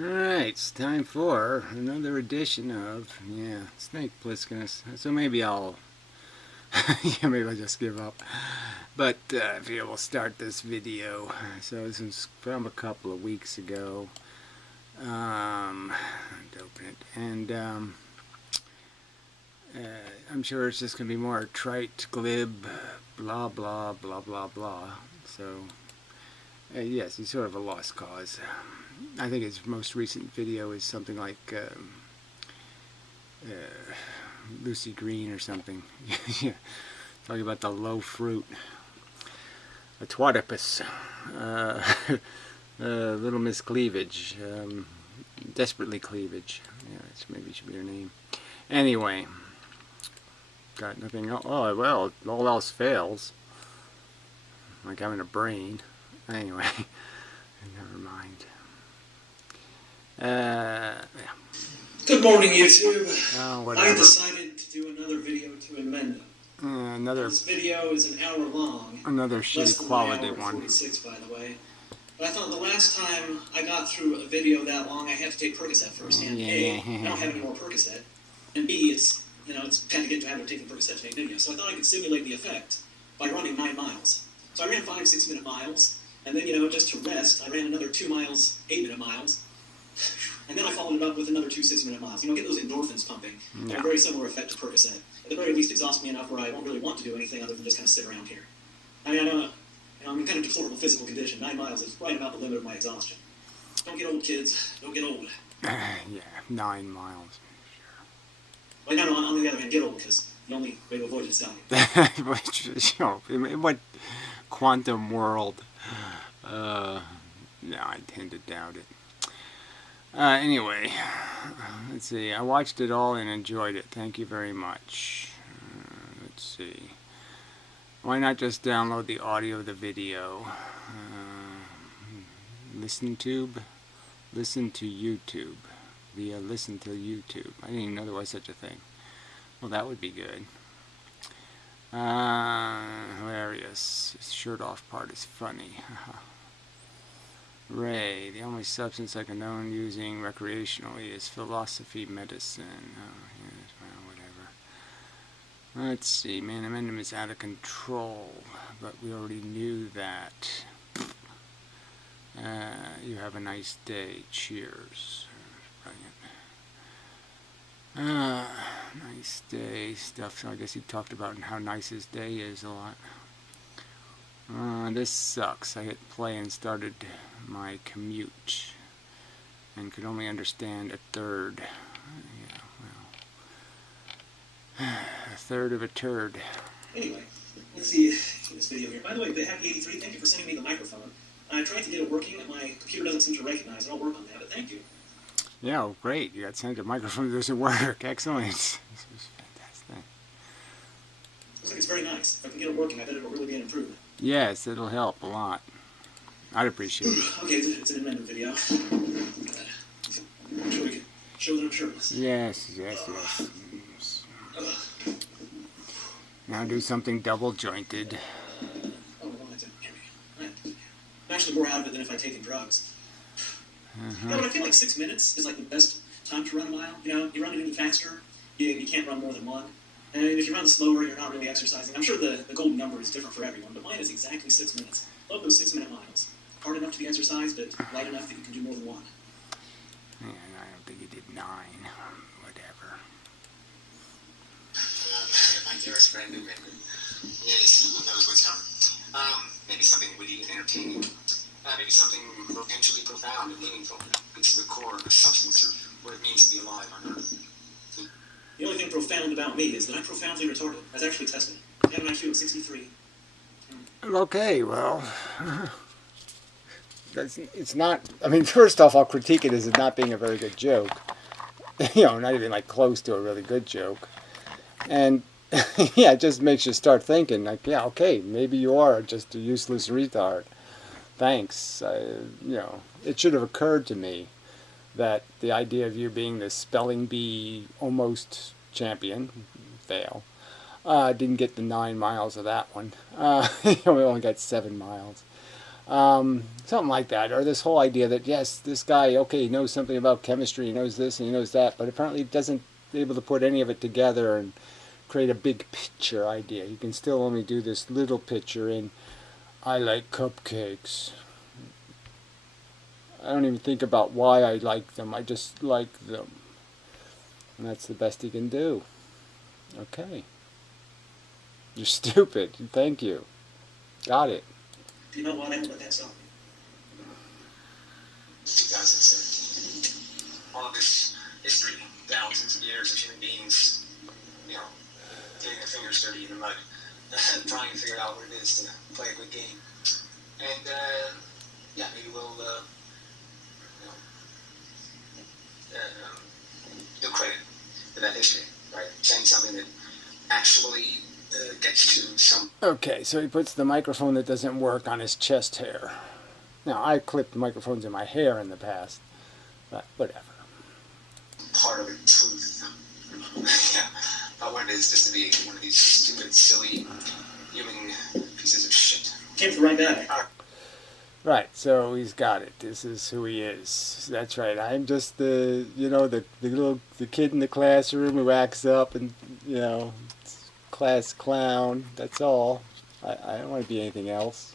Alright, it's time for another edition of, Snake Plisskenus. So maybe I'll, maybe I'll just give up. But I feel we'll start this video. So this is from a couple of weeks ago. To open it. And I'm sure it's just going to be more trite, glib, blah, blah, blah, blah, blah. So, yes, he's sort of a lost cause. I think his most recent video is something like Lucy Green or something. Yeah, talking about the low fruit. A twatipus. Little Miss Cleavage. Desperately Cleavage. Yeah, that's maybe should be her name. Anyway. Got nothing else. Oh, well, all else fails. Like having a brain. Anyway. Never mind. Yeah. Good morning, YouTube. Oh, whatever. I decided to do another video to Inmendham. This video is an hour long. Another shitty quality one. one. 46, by the way. But I thought the last time I got through a video that long, I had to take Percocet first. And A, I don't have any more Percocet. And B, it's kind of get to habit of taking Percocet to make videos. So I thought I could simulate the effect by running 9 miles. So I ran 5 6-minute miles. And then, just to rest, I ran another 2 miles, 8-minute miles. And then I followed it up with another 2 6-minute miles. Get those endorphins pumping. Yeah. A very similar effect to Percocet. At the very least, exhaust me enough where I won't really want to do anything other than just kind of sit around here. I mean, I'm in kind of deplorable physical condition. 9 miles is right about the limit of my exhaustion. Don't get old, kids. Don't get old. Yeah, 9 miles. Well, no, on the other hand, get old, because the only way to avoid it is dying. In what quantum world? No, I tend to doubt it. Anyway, let's see. I watched it all and enjoyed it. Thank you very much. Let's see. Why not just download the audio of the video? Listen to YouTube. Via Listen to YouTube. I didn't even know there was such a thing. Well, that would be good. Hilarious. His shirt off part is funny. Ray, the only substance I condone using recreationally is philosophy medicine. Oh, yes, well, whatever. Let's see, man, Inmendham is out of control, but we already knew that. You have a nice day. Cheers. Brilliant. Nice day stuff. So I guess he talked about how nice his day is a lot. This sucks. I hit play and started my commute and could only understand a third. Yeah, well, a third of a turd. Anyway, let's see this video here. By the way, the Happy 83, thank you for sending me the microphone. I tried to get it working, and my computer doesn't seem to recognize it. I'll work on that, but thank you. Yeah, well, great. You got sent a microphone that doesn't work. Excellent. This is fantastic. Looks like it's very nice. If I can get it working, I bet it'll really be an improvement. Yes, it'll help a lot. I'd appreciate it. Okay, it's an Inmendham video. I'm sure we can show that I'm shirtless. Yes. Now do something double jointed. Oh, well, that didn't hear me. I'm actually more out of it than if I'd taken drugs. But I feel like 6 minutes is like the best time to run a mile. You run it any faster, you can't run more than 1. And if you run slower, you're not really exercising. I'm sure the golden number is different for everyone, but mine is exactly 6 minutes. Love those 6-minute miles. Hard enough to be exercised, but light enough that you can do more than 1. Yeah, I don't think he did 9. Whatever. My dearest friend, Inmendham. Yes, knows what's up. Maybe something witty and entertaining. Maybe something potentially profound and meaningful. It's the core of the substance of what it means to be alive on Earth. The only thing profound about me is that I'm profoundly retarded. I was actually tested. I have an IQ of 63. Okay, well, it's not, I mean, first off, I'll critique it as it not being a very good joke. Not even like close to a really good joke. And, yeah, it just makes you start thinking, like, yeah, okay, maybe you are just a useless retard. Thanks. It should have occurred to me that the idea of you being the spelling bee almost champion, fail, didn't get the 9 miles of that one. We only got 7 miles. Something like that. Or this whole idea that, yes, this guy, okay, he knows something about chemistry, he knows this and he knows that, but apparently doesn't able to put any of it together and create a big picture idea. You can still only do this little picture in, I like cupcakes. I don't even think about why I like them. I just like them. And that's the best he can do. Okay. You're stupid. Thank you. Got it. You know what? I don't let that stop me. 2017. All of this history, thousands of years of human beings, you know, getting their fingers dirty in the mud, trying to figure out what it is to play a good game. And, yeah, maybe we'll, you know, do credit for that history, right? Saying something that actually gets to some... Okay, so he puts the microphone that doesn't work on his chest hair. Now, I clipped microphones in my hair in the past, but whatever. Part of the truth. Yeah, about what it is just to be one of these stupid, silly, human pieces of shit. Came from the right guy. Right, so he's got it. This is who he is. That's right. I'm just the, you know, the kid in the classroom who acts up and, you know, class clown. That's all. I don't want to be anything else.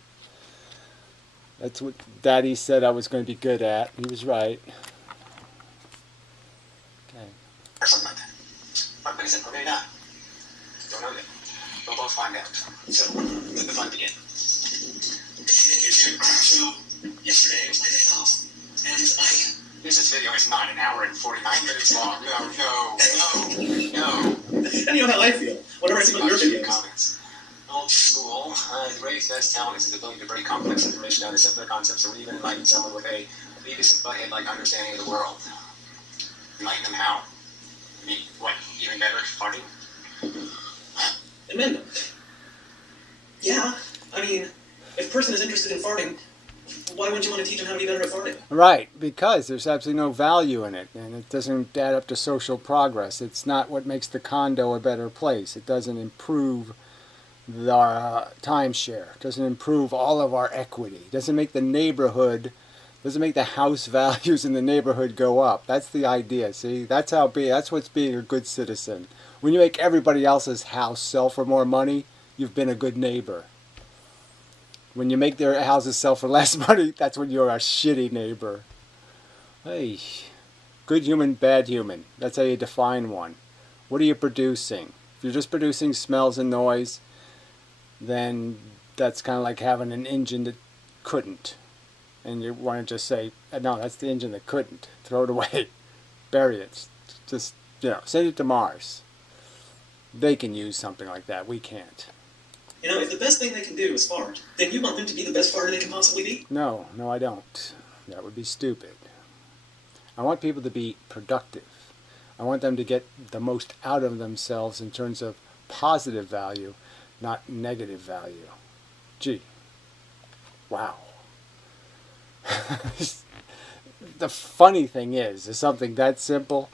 That's what Daddy said I was going to be good at. He was right. Okay. Or something like that. But is it? Or maybe not. Don't know yet. We'll both find out. So, let the fun begin. So, yesterday was my day off. And this video is not an hour and 49 minutes long. No. And you know how I feel. Whenever I see one of your videos. Comments. Old school. Ray's best talent is his ability to break complex information down to simpler concepts or even enlighten someone with a Beavis and Butthead-like understanding of the world. Enlighten them how? I mean, what? Even better? Farting? Inmendham. Yeah, I mean, if a person is interested in farting, why wouldn't you want to teach them how to be better at farting? Right, because there's absolutely no value in it, and it doesn't add up to social progress. It's not what makes the condo a better place. It doesn't improve the timeshare. It doesn't improve all of our equity. It doesn't make the neighborhood, doesn't make the house values in the neighborhood go up. That's the idea, see? That's what's being a good citizen. When you make everybody else's house sell for more money, you've been a good neighbor. When you make their houses sell for less money, that's when you're a shitty neighbor. Hey, good human, bad human. That's how you define one. What are you producing? If you're just producing smells and noise, then that's kind of like having an engine that couldn't. And you want to just say, no, that's the engine that couldn't. Throw it away. Bury it. Just, you know, send it to Mars. They can use something like that. We can't. You know, if the best thing they can do is fart, then you want them to be the best farter they can possibly be? No, I don't. That would be stupid. I want people to be productive. I want them to get the most out of themselves in terms of positive value, not negative value. Gee. Wow. The funny thing is something that simple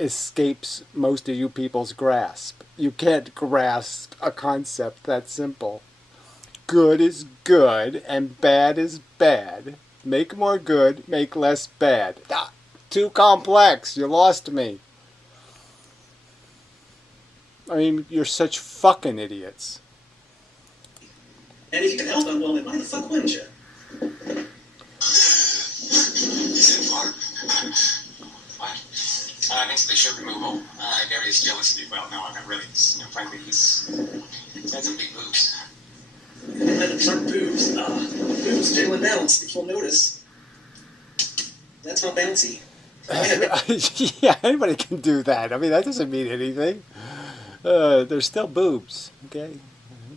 escapes most of you people's grasp. You can't grasp a concept that simple. Good is good and bad is bad. Make more good, make less bad. Too complex. You lost me. I mean, you're such fucking idiots. And if you can help them, well, then why the fuck wouldn't you? Instantly shirt removal. Gary's jealous of you. Well, no, I'm not really. You know, frankly, he's had some big boobs. Inmendham's aren't boobs. Boobs generally bounce, if you'll notice. That's not bouncy. Yeah, anybody can do that. I mean, that doesn't mean anything. They're still boobs, okay?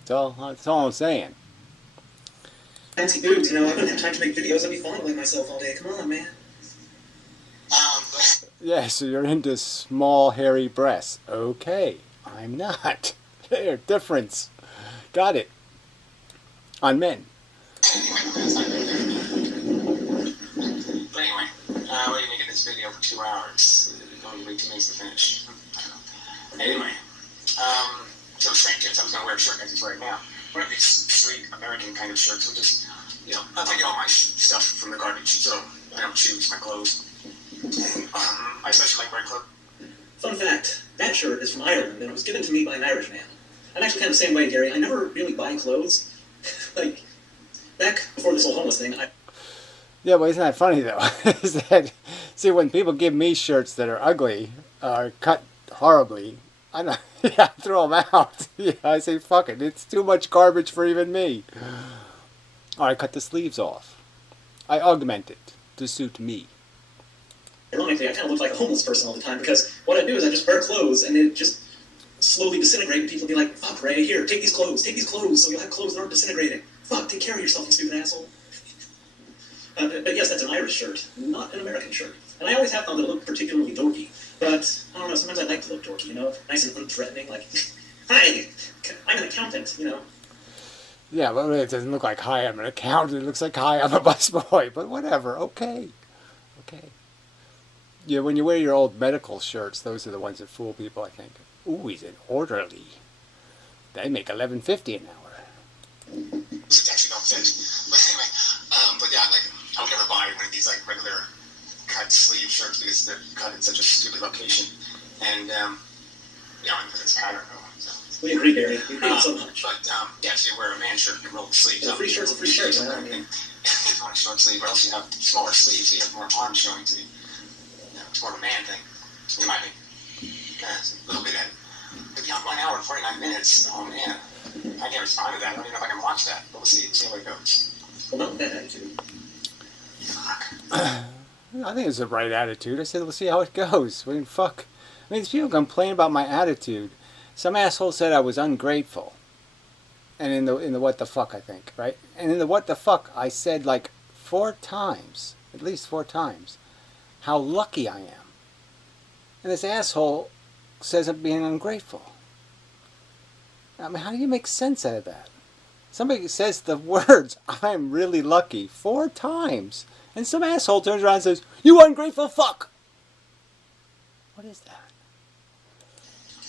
That's all I'm saying. Fancy boobs, you know, I wouldn't have time to make videos. I'd be fondling myself all day. Come on, man. Yeah, so you're into small, hairy breasts. Okay, I'm not. There, difference. Got it. On men. But anyway, what do you make of this video for 2 hours? It's going to be 2 minutes to finish. Anyway, so straight kids, I was going to wear a shirt like this right now. One of these straight American kind of shirts with just I get all my stuff from the garbage, so I don't choose my clothes. And I especially like wearing clothes. Fun fact, that shirt is from Ireland, and it was given to me by an Irish man. I'm actually kind of the same way, Gary. I never really buy clothes. Like, back before this whole homeless thing, Yeah, but isn't that funny though? Is that, see, when people give me shirts that are ugly or cut horribly, I don't. Yeah, I throw them out. Yeah, I say fuck it. It's too much garbage for even me. Or I cut the sleeves off. I augment it to suit me. ironically, I kind of look like a homeless person all the time because what I do is I just wear clothes and it just slowly disintegrate, and people be like, fuck, Ray, here, take these clothes, so you'll have clothes that aren't disintegrating. Fuck, take care of yourself, you stupid asshole. But yes, that's an Irish shirt, not an American shirt. And I always have found that it looked particularly dorky. But, I don't know, sometimes I like to look dorky, nice and unthreatening, like, hi, I'm an accountant, Yeah, but it doesn't look like hi, I'm an accountant. It looks like hi, I'm a busboy. But whatever, okay. Okay. Yeah, when you wear your old medical shirts, those are the ones that fool people, I think. Ooh, he's an orderly. They make $11.50 an hour. It actually don't fit. But anyway, but yeah, like, I would never buy one of these, like, regular cut sleeve shirts because they're cut in such a stupid location. And, because it's pattern. So. We agree, Gary. We agree so much. But, yeah, so you wear a man shirt and roll the sleeves up. Free shirt's a free shirt, you know what I mean? If you want a short sleeve, or else you have smaller sleeves, so you have more arms showing to you. It's more of a man thing. You might be. Yeah, it's a little bit at it. But yeah, 1 hour and 49 minutes. Oh, man. I can't respond to that. I don't even know if I can watch that. But we'll see. See how it goes. Well, not with that attitude. Fuck. I think it's the right attitude. I said, we'll see how it goes. I mean, fuck. I mean, these people complain about my attitude. Some asshole said I was ungrateful. And in the what the fuck, I think, right? And in the what the fuck, I said like 4 times, at least 4 times, how lucky I am. And this asshole says I'm being ungrateful. I mean, how do you make sense out of that? Somebody says the words, I'm really lucky, 4 times. And some asshole turns around and says, you ungrateful fuck! What is that?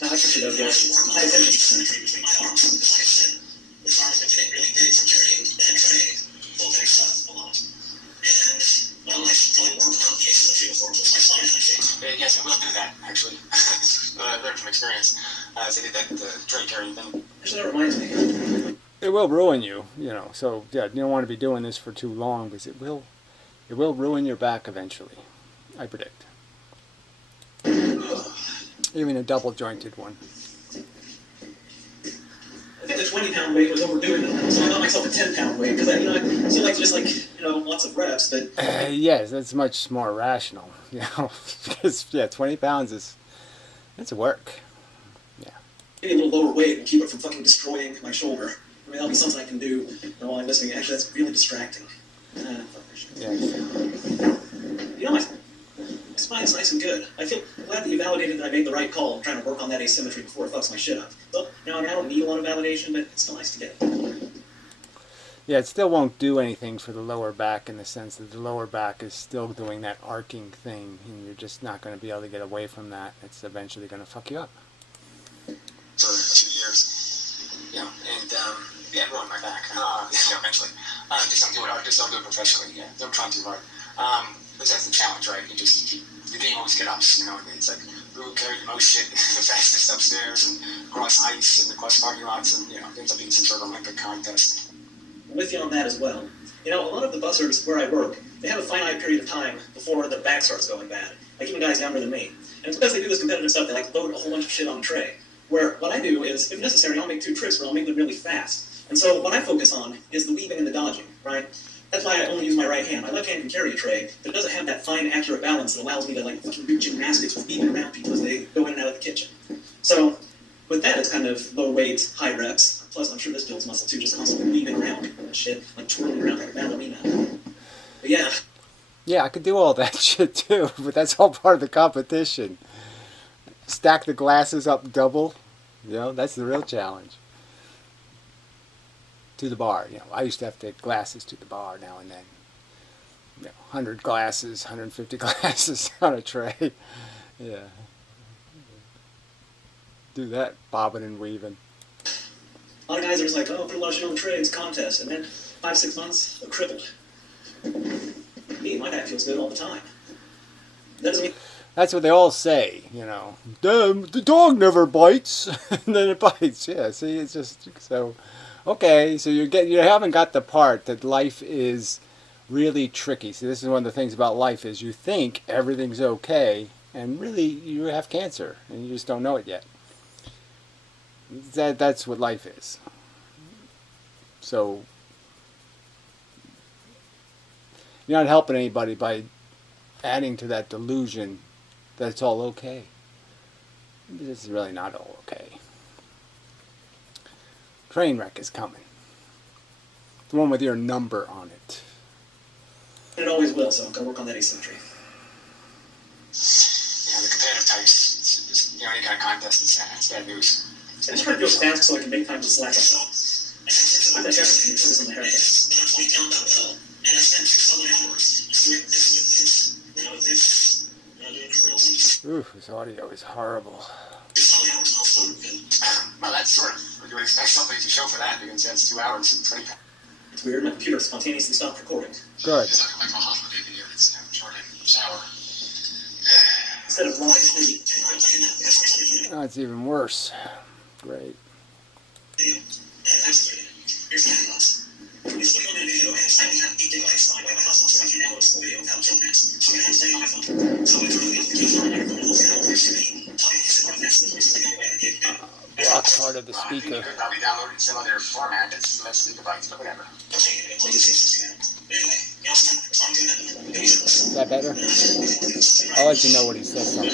Now, I should have guessed. I Symmetry between my arms. Because like I said, this arm's been getting really big from carrying that tray, full heavy stuff a lot. And, well, I should probably work on cases of three before it puts my spine out of shape. Yes, I will do that, actually. I learned from experience. As I did that tray carrying thing. Actually, that reminds me. It will ruin you, so yeah, you don't want to be doing this for too long because it will ruin your back eventually, I predict. Even a double jointed one. I think the 20-pound weight was overdoing it, so I got myself a 10-pound weight because I still like just lots of reps, but yes, that's much more rational, because 20 pounds it's work. Yeah. maybe a little lower weight and keep it from fucking destroying my shoulder. I mean, that'll be something I can do while I'm listening. Actually, that's really distracting. Yeah. My spine's nice and good. I feel glad that you validated that I made the right call. I'm trying to work on that asymmetry before it fucks my shit up. So, I don't need a lot of validation, but it's still nice to get. Yeah, it still won't do anything for the lower back in the sense that the lower back is still doing that arcing thing, and you're just not going to be able to get away from that. It's eventually going to fuck you up. For a few years, and ruined my back. Eventually, just don't do it professionally. Yeah, don't try too hard. Because that's the challenge, right? Your game always get ups. And it's like who carried the most shit the fastest upstairs and across ice and across parking lots, and it ends up being some sort of Olympic contest. I'm with you on that as well. A lot of the buzzers where I work, they have a finite period of time before the back starts going bad. Like even guys younger than me. And it's because they do this competitive stuff, they load a whole bunch of shit on a tray. Where what I do is, if necessary, I'll make 2 trips where I'll make them really fast. And so what I focus on is the weaving and the dodging, right? That's why I only use my right hand. My left hand can carry a tray, but it doesn't have that fine, accurate balance that allows me to fucking do gymnastics with weaving around people as they go in and out of the kitchen. So with that, it's kind of low weight, high reps. Plus, I'm sure this builds muscle too, just constantly weaving around people and shit, twirling around like a ballerina. But yeah. Yeah, I could do all that shit too, but that's all part of the competition. Stack the glasses up double, that's the real challenge. To the bar, I used to have to take glasses to the bar now and then. 100 glasses, 150 glasses on a tray. Yeah. Do that, bobbing and weaving. A lot of guys are just put a lot of shit on the tray, it's a contest. And then 5, 6 months, they're crippled. Me, my back feels good all the time. That doesn't mean... That's what they all say, you know. The dog never bites, and then it bites. Yeah, see, it's just so. Okay, so you haven't got the part that life is really tricky. See, this is one of the things about life is you think everything's okay, and really you have cancer, and you just don't know it yet. That's what life is. So you're not helping anybody by adding to that delusion that it's all okay. This is really not all okay. Train wreck is coming. The one with your number on it. It always will, so I'm going to work on that asymmetry. Yeah, the competitive types, it's any kind of contest, it's bad news. I just try to do it fast so I can make time to slack up. I've got everything to in the haircut. But I'm 20 pound dumbbell, and I spent 2 solid hours doing this, doing curls. Ooh, this audio is horrible. 2 solid hours and all fun. Well, that's sort of what you would expect somebody to show for that, because that's 2 hours and 20 pounds. It's weird, my computer spontaneously stopped recording. Good. It's like a hospital video, it's short in shower. Instead of long sleep. Oh, it's even worse. Great. Rock part of the speaker. Probably downloaded some other format that's less gigabytes, but whatever. Is that better? I'll let you know when he says something.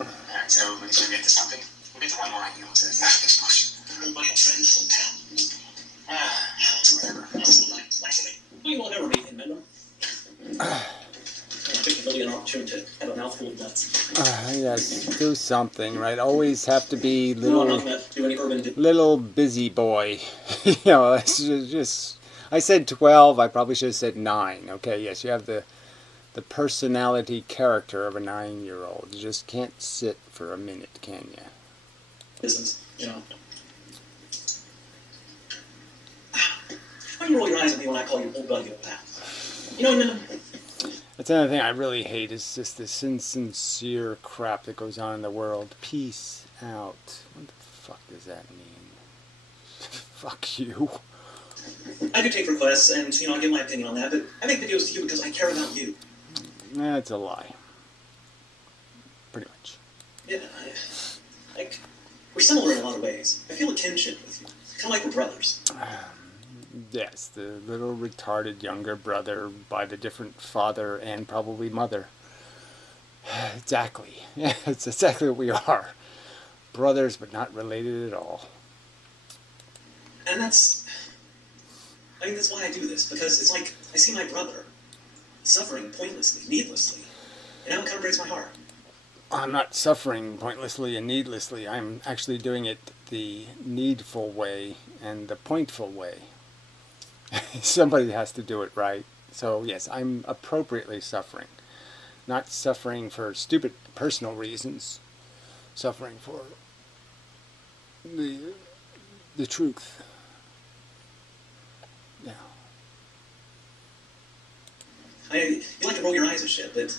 Alright, so we can get to something. We'll get to one line, to the next push. Whatever. You will never meet Inmendham. I think it'll be an opportunity to have a mouthful of nuts. Yes, do something, right? Always have to be No, I'm not going to do any urban... little busy boy. You know, it's just. I said 12. I probably should have said 9. Okay, yes, you have the personality character of a 9-year-old. You just can't sit for a minute, can you? Business, you know. Why do you roll your eyes at me when I call you old buddy old pal? You know, Inmendham? That's another thing I really hate is just this insincere crap that goes on in the world. Peace out. What the fuck does that mean? Fuck you. I do take requests, and, I give my opinion on that, but I make videos to you because I care about you. That's a lie. Pretty much. Yeah, we're similar in a lot of ways. I feel a kinship with you. Kind of like we're brothers. Yes, the little retarded younger brother by the different father and probably mother. Exactly. Yeah, it's exactly what we are. Brothers, but not related at all. And that's why I do this, because it's like I see my brother suffering pointlessly, needlessly, and it kind of breaks my heart. I'm not suffering pointlessly and needlessly. I'm actually doing it the needful way and the pointful way. Somebody has to do it right. So yes, I'm appropriately suffering. Not suffering for stupid personal reasons. Suffering for the truth. Yeah. You like to roll your eyes at shit, but,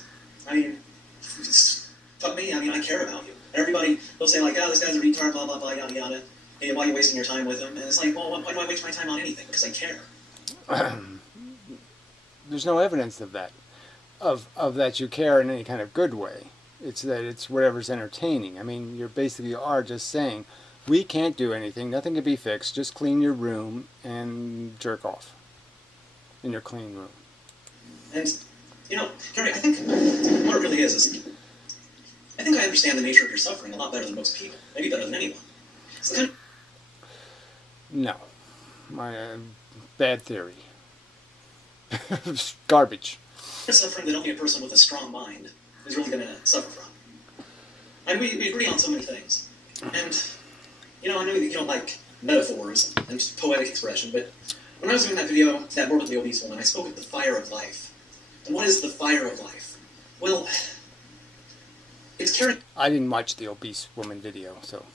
fuck me, I care about you. And everybody, they'll say, like, oh, this guy's a retard, blah, blah, blah, yada, yada. Hey, why are you wasting your time with him? And it's like, well, why do I waste my time on anything? Because I care. There's no evidence of that. Of that you care in any kind of good way. It's that it's whatever's entertaining. I mean, you basically are just saying, we can't do anything, nothing can be fixed, just clean your room and jerk off in your clean room. And, Gary, I think what it really is I think I understand the nature of your suffering a lot better than most people. Maybe better than anyone. It's the kind of... No. Bad theory. Garbage. Suffering that only a person with a strong mind is really going to suffer from. And we agree on so many things. And, I know that you don't like metaphors and poetic expression, but when I was doing that video, that morbidly obese woman, I spoke of the fire of life. And what is the fire of life? Well, It's caring. I didn't watch the obese woman video, so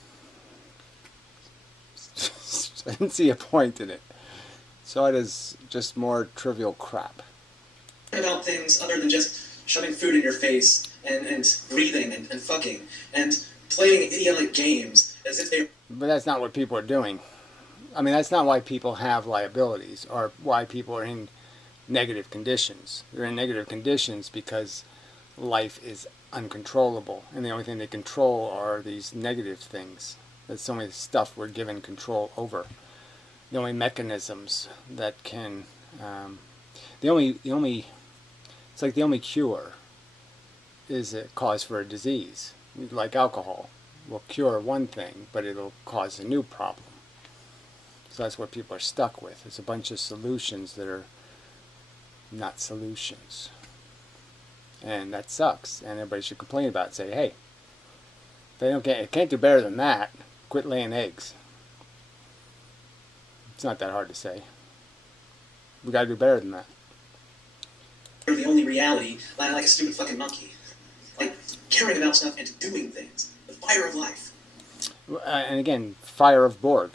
I didn't see a point in it. So it is just more trivial crap. About things other than just shoving food in your face and breathing and fucking and playing idiotic games as if they. But that's not what people are doing. I mean, that's not why people have liabilities or why people are in negative conditions. They're in negative conditions because life is uncontrollable, and the only thing they control are these negative things. That's the only stuff we're given control over. The only mechanisms that can, the only, it's like the only cure is a cause for a disease. Like alcohol will cure one thing, but it'll cause a new problem. So that's what people are stuck with. It's a bunch of solutions that are not solutions. And that sucks. And everybody should complain about it and say, hey, it can't do better than that. Quit laying eggs. It's not that hard to say. We gotta do better than that. They're the only reality, like a stupid fucking monkey. Like, caring about stuff and doing things. The fire of life. And again, fire of Borg.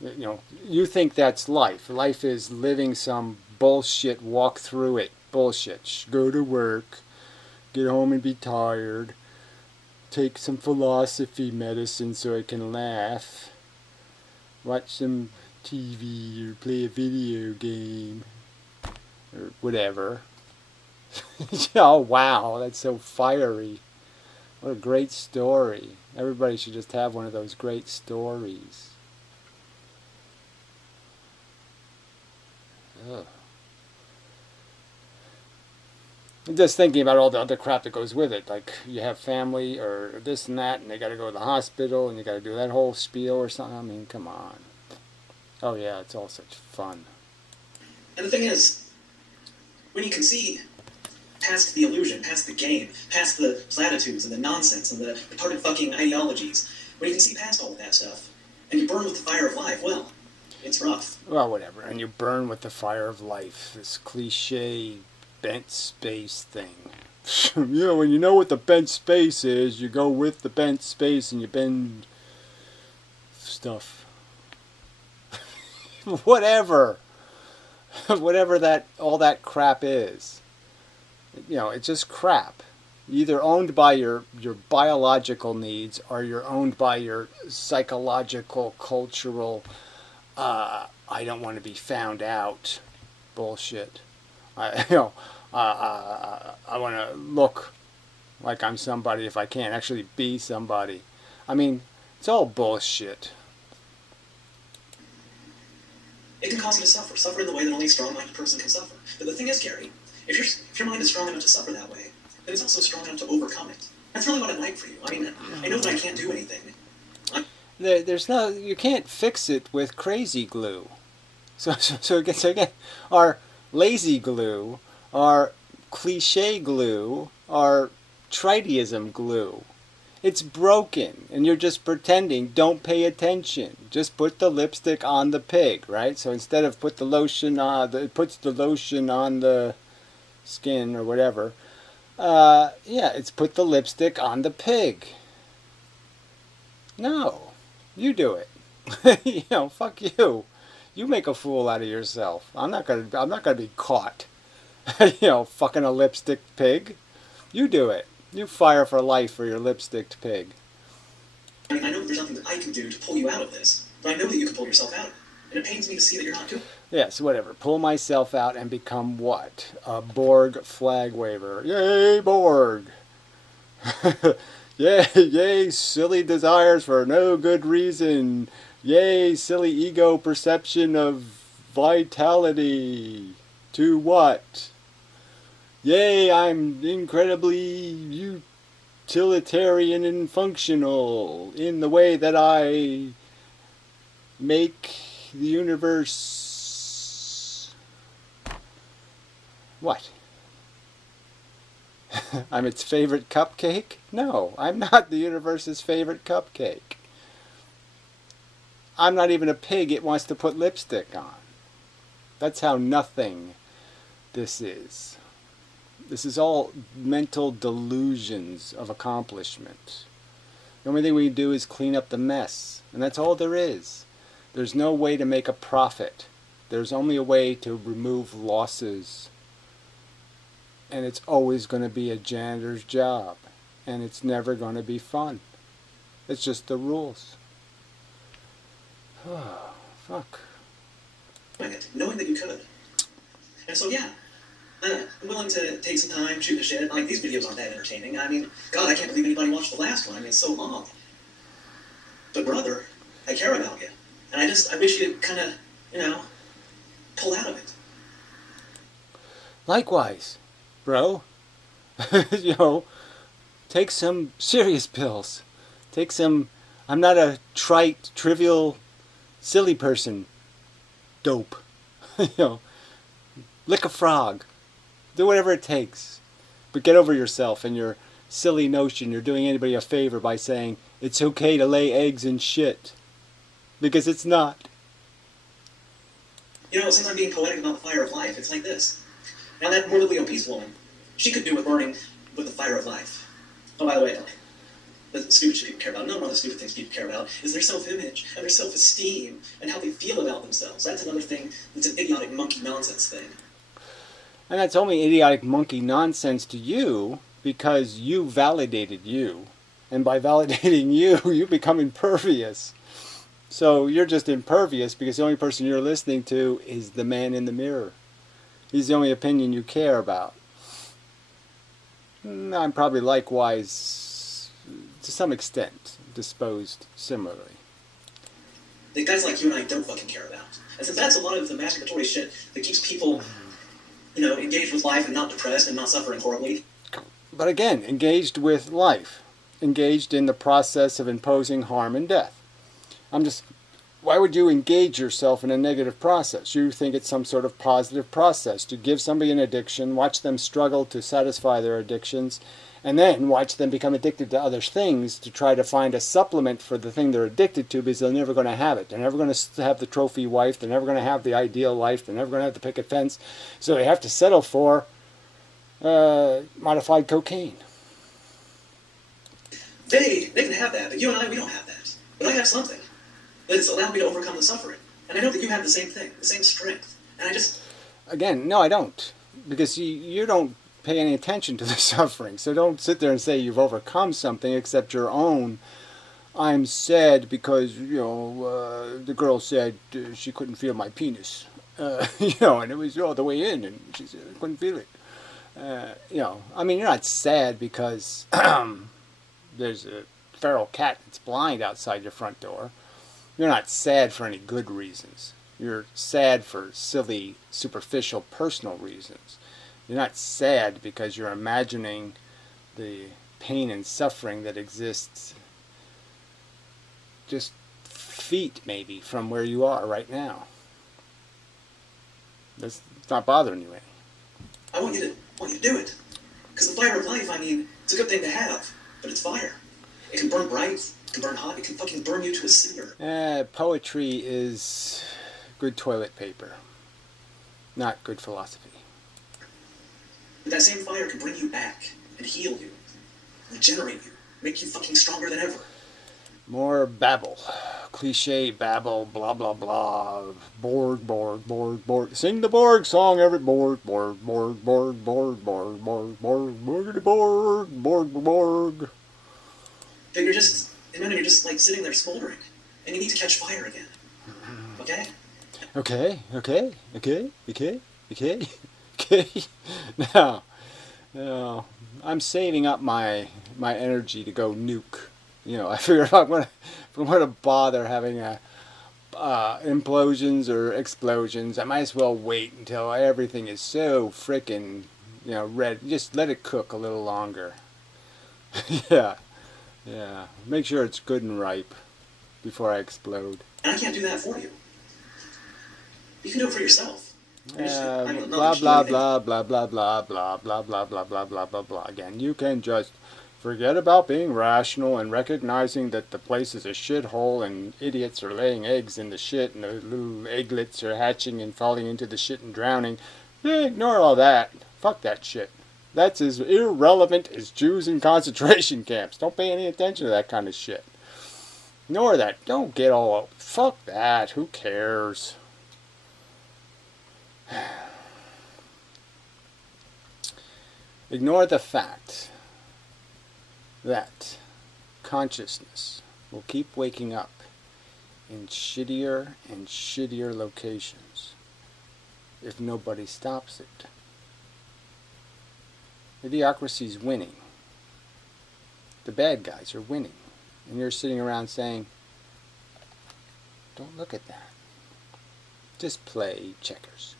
You know, you think that's life. Life is living some bullshit, walk through it bullshit. Go to work, get home and be tired, take some philosophy medicine so I can laugh, watch some TV or play a video game or whatever. Oh wow, that's so fiery. What a great story. Everybody should just have one of those great stories. Ugh. I'm just thinking about all the other crap that goes with it. Like you have family or this and that, and they got to go to the hospital, and you got to do that whole spiel or something. I mean, come on. Oh yeah, it's all such fun. And the thing is, when you can see past the illusion, past the game, past the platitudes and the nonsense and the retarded fucking ideologies, when you can see past all of that stuff, and you burn with the fire of life, well, it's rough. Well, whatever. And you burn with the fire of life. This cliche bent space thing. You know, when you know what the bent space is, you go with the bent space and you bend stuff. Whatever. Whatever that all that crap is. You know, it's just crap. You're either owned by your biological needs or you're owned by your psychological, cultural, I don't want to be found out bullshit. I want to look like I'm somebody if I can't actually be somebody. I mean, it's all bullshit. It can cause you to suffer in the way that only a strong-minded person can suffer. But the thing is, Gary, if your mind is strong enough to suffer that way, then it's also strong enough to overcome it. That's really what I'd like for you. I mean, I know that I can't do anything. You can't fix it with crazy glue. So again, our lazy glue, our cliche glue, our trideism glue. It's broken, and you're just pretending. Don't pay attention. Just put the lipstick on the pig, right? So instead of put the lotion on, it puts the lotion on the skin or whatever. Yeah, it's put the lipstick on the pig. No, you do it. You know, fuck you. You make a fool out of yourself. I'm not gonna be caught. You know, fucking a lipstick pig. You do it. You fire for life for your lipsticked pig. I mean, I know that there's nothing that I can do to pull you out of this, but I know that you can pull yourself out of it. And it pains me to see that you're not doing it. Yes, whatever. Pull myself out and become what? A Borg flag waver. Yay, Borg! Yay, silly desires for no good reason. Yay, silly ego perception of vitality. To what? Yay, I'm incredibly utilitarian and functional in the way that I make the universe. What? I'm its favorite cupcake? No, I'm not the universe's favorite cupcake. I'm not even a pig it wants to put lipstick on. That's how nothing this is. This is all mental delusions of accomplishment. The only thing we do is clean up the mess, and that's all there is. There's no way to make a profit. There's only a way to remove losses. And it's always going to be a janitor's job. And it's never going to be fun. It's just the rules. Oh, fuck. Knowing that you could. And so, yeah, I'm willing to take some time, shoot the shit. Like, these videos aren't that entertaining. I mean, God, I can't believe anybody watched the last one. I mean, it's so long. But, brother, I care about you. And I wish you'd kind of, pull out of it. Likewise, bro. Take some serious pills. Take some, I'm not a trite, trivial, silly person. Dope. Lick a frog. Do whatever it takes. But get over yourself and your silly notion you're doing anybody a favor by saying it's okay to lay eggs and shit. Because it's not. Since I'm being poetic about the fire of life, it's like this. Now that morbidly obese woman, she could do with burning with the fire of life. Oh, by the way, the stupid shit people care about, none of the stupid things people care about, is their self-image and their self-esteem and how they feel about themselves. That's another thing that's an idiotic monkey nonsense thing. And that's only idiotic monkey nonsense to you because you validated you. And by validating you, you become impervious. So you're just impervious because the only person you're listening to is the man in the mirror. He's the only opinion you care about. I'm probably likewise, to some extent, disposed similarly. The guys like you and I don't fucking care about. And since that's a lot of the masturbatory shit that keeps people, engaged with life and not depressed and not suffering horribly. But again, engaged with life. Engaged in the process of imposing harm and death. Why would you engage yourself in a negative process? You think it's some sort of positive process to give somebody an addiction, watch them struggle to satisfy their addictions, and then watch them become addicted to other things to try to find a supplement for the thing they're addicted to because they're never going to have it. They're never going to have the trophy wife. They're never going to have the ideal life. They're never going to have the picket fence. So they have to settle for modified cocaine. They can have that, but you and I, we don't have that. But I have something that's allowed me to overcome the suffering. And I know that you have the same thing, the same strength. And I just... Again, no, I don't. Because you don't pay any attention to the suffering. So don't sit there and say you've overcome something except your own. I'm sad because, the girl said she couldn't feel my penis. And it was all the way in, and she said I couldn't feel it. You're not sad because there's a feral cat that's blind outside your front door. You're not sad for any good reasons. You're sad for silly, superficial, personal reasons. You're not sad because you're imagining the pain and suffering that exists just feet, maybe, from where you are right now. It's not bothering you any. I want you to do it. Because the fire of life, it's a good thing to have, but it's fire. It can burn bright, it can burn hot, it can fucking burn you to a cinder. Poetry is good toilet paper, not good philosophy. But that same fire can bring you back and heal you, regenerate you, make you fucking stronger than ever. More babble. Cliche babble, blah, blah, blah. Borg, Borg, Borg, Borg. Sing the Borg song, every Borg, Borg, Borg, Borg, Borg, Borg, Borg, Borg, Borgity Borg, Borg, Borg. But you're just like sitting there smoldering, and you need to catch fire again. Okay? Okay. Now, I'm saving up my energy to go nuke. I figure if I'm going to bother having implosions or explosions, I might as well wait until everything is so frickin', red. Just let it cook a little longer. Yeah. Make sure it's good and ripe before I explode. And I can't do that for you. You can do it for yourself. Blah, blah, blah, blah, blah, blah, blah, blah, blah, blah, blah, blah, blah, blah. Again, you can just forget about being rational and recognizing that the place is a shithole and idiots are laying eggs in the shit and the little egglets are hatching and falling into the shit and drowning. Yeah, ignore all that. Fuck that shit. That's as irrelevant as Jews in concentration camps. Don't pay any attention to that kind of shit. Ignore that. Don't get all, fuck that. Who cares? Ignore the fact that consciousness will keep waking up in shittier and shittier locations if nobody stops it. Idiocracy's winning. The bad guys are winning. And you're sitting around saying, don't look at that. Just play checkers.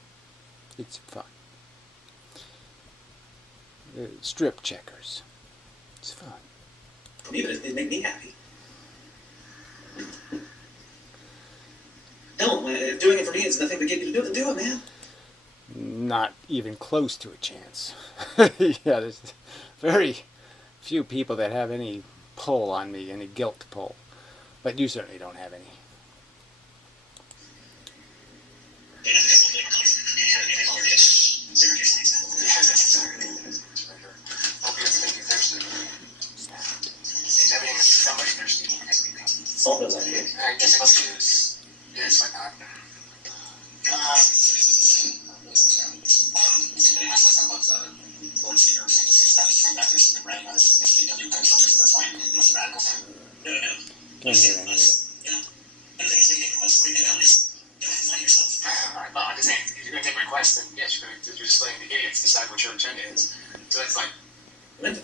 It's fun. Strip checkers. It's fun. For me, but it'd make me happy. Hell, if doing it for me is nothing to get you to do it, then do it, man. Not even close to a chance. Yeah, there's very few people that have any pull on me, any guilt pull. But you certainly don't have any. Salt those ideas. I guess it must use. Yes, why not? Can't hear any of it. Alright, well, I'm just saying, if you're going to take requests, then yes, you're just letting the idiots decide what your agenda is. So that's like. I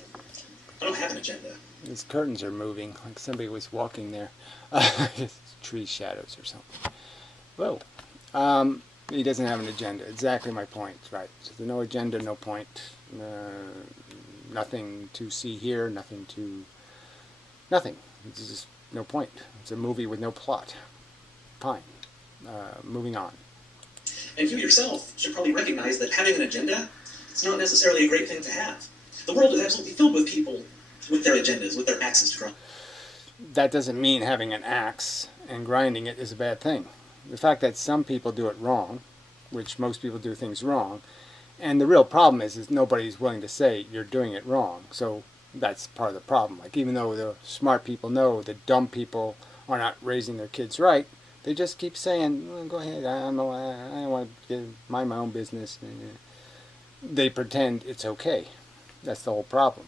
don't have an agenda. These curtains are moving, like somebody was walking there. It's tree shadows or something. Whoa. He doesn't have an agenda. Exactly my point, right. So there's no agenda, no point. Nothing to see here, nothing. It's just no point. It's a movie with no plot. Fine. Moving on. And you yourself should probably recognize that having an agenda is not necessarily a great thing to have. The world is absolutely filled with people with their agendas, with their axes to grind. That doesn't mean having an axe and grinding it is a bad thing. The fact that some people do it wrong, which most people do things wrong, and the real problem is nobody's willing to say you're doing it wrong. So that's part of the problem. Like, even though the smart people know the dumb people are not raising their kids right, they just keep saying, well, go ahead, I don't want to mind my own business. They pretend it's okay. That's the whole problem.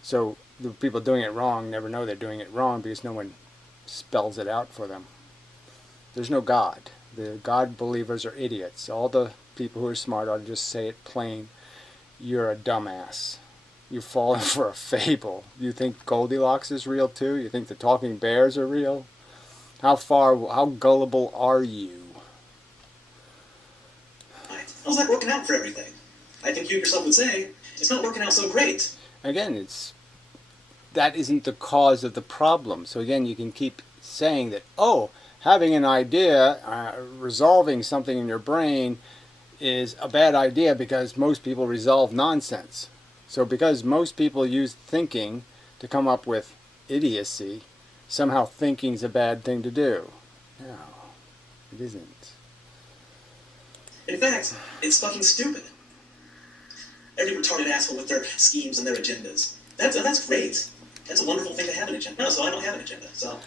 So the people doing it wrong never know they're doing it wrong because no one spells it out for them. There's no God. The God believers are idiots. All the people who are smart ought to just say it plain. You're a dumbass. You've fallen for a fable. You think Goldilocks is real too? You think the talking bears are real? How gullible are you? How's that working out for everything? I think you yourself would say, it's not working out so great. Again, that isn't the cause of the problem. So again, you can keep saying that, oh, having an idea, resolving something in your brain is a bad idea because most people resolve nonsense. So because most people use thinking to come up with idiocy, somehow thinking's a bad thing to do. No, it isn't. In fact, it's fucking stupid. Every retarded asshole with their schemes and their agendas. That's great. That's a wonderful thing to have an agenda. No, so I don't have an agenda. So.